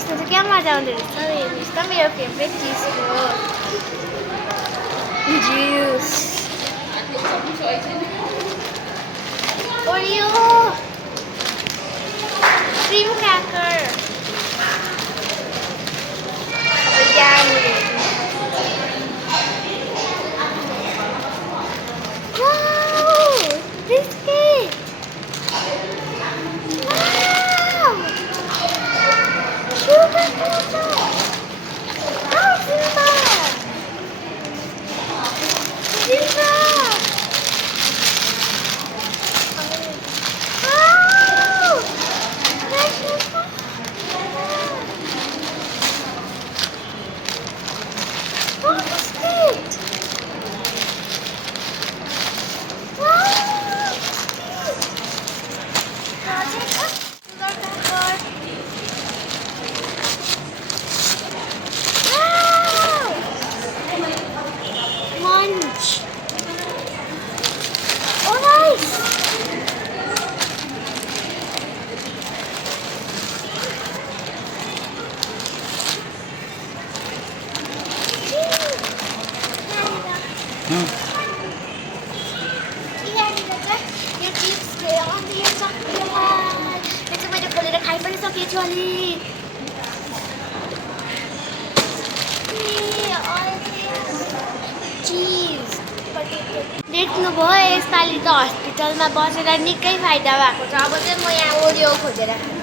बस्नु चाहिँ क्या मजा आउँदो रहेछ हेर्नुहोस् त मेरो फेभरेट चिज हो जुस ओरियो क्रिम क्र्याकर बिस्किट देख्नुभयो यसपालि त हस्पिटलमा बसेर निकै फाइदा भएको छ अब चाहिँ म यहाँ ओरियो खोजेर खान्छु